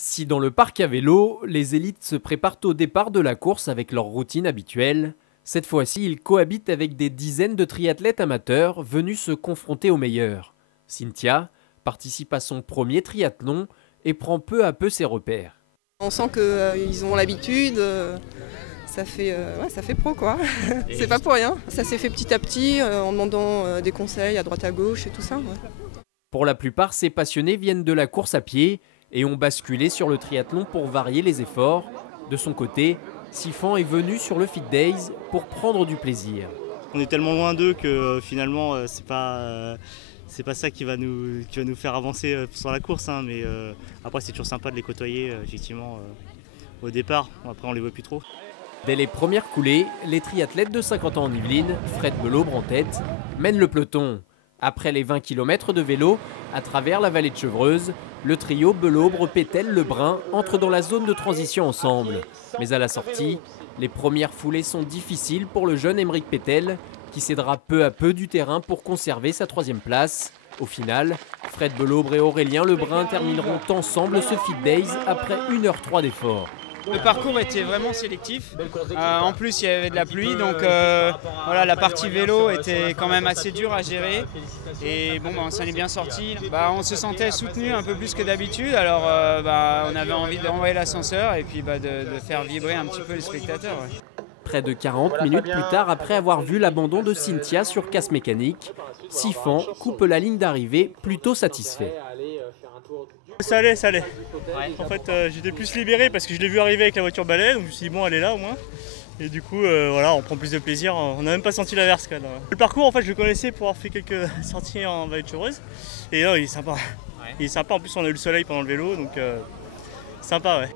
Si dans le parc à vélo, les élites se préparent au départ de la course avec leur routine habituelle, cette fois-ci ils cohabitent avec des dizaines de triathlètes amateurs venus se confronter aux meilleurs. Cynthia participe à son premier triathlon et prend peu à peu ses repères. On sent qu'ils ont l'habitude, ça fait pro quoi. C'est pas pour rien. Ça s'est fait petit à petit en demandant des conseils à droite à gauche et tout ça. Ouais. Pour la plupart, ces passionnés viennent de la course à pied et ont basculé sur le triathlon pour varier les efforts. De son côté, Sifan est venu sur le Fit Days pour prendre du plaisir. On est tellement loin d'eux que finalement c'est pas ça qui va nous faire avancer sur la course, hein, mais après c'est toujours sympa de les côtoyer effectivement au départ, après on les voit plus trop. Dès les premières coulées, les triathlètes de 50 ans en Yvelines, Fred Belobre en tête, mènent le peloton. Après les 20 km de vélo, à travers la vallée de Chevreuse, le trio Belobre, Pétel, Lebrun entre dans la zone de transition ensemble. Mais à la sortie, les premières foulées sont difficiles pour le jeune Émeric Pétel, qui cédera peu à peu du terrain pour conserver sa troisième place. Au final, Fred Belobre et Aurélien Lebrun termineront ensemble ce Fit Days après 1h03 d'effort. Le parcours était vraiment sélectif. En plus, il y avait de la pluie, donc voilà, la partie vélo était quand même assez dure à gérer. Et bon, on s'en est bien sorti. On se sentait soutenu un peu plus que d'habitude, alors on avait envie d'envoyer l'ascenseur et puis de faire vibrer un petit peu les spectateurs. Ouais. Près de 40 minutes plus tard, après avoir vu l'abandon de Cynthia sur casse mécanique, Sifan coupe la ligne d'arrivée plutôt satisfait. Ça allait. En fait, j'étais plus libéré parce que je l'ai vu arriver avec la voiture balai, donc je me suis dit bon, elle est là au moins. Et du coup, voilà, on prend plus de plaisir. On n'a même pas senti la verscade. Le parcours, en fait, je le connaissais pour avoir fait quelques sorties en vallée de Chevreuse. Et là, il est sympa. Il est sympa. En plus, on a eu le soleil pendant le vélo, donc sympa, ouais.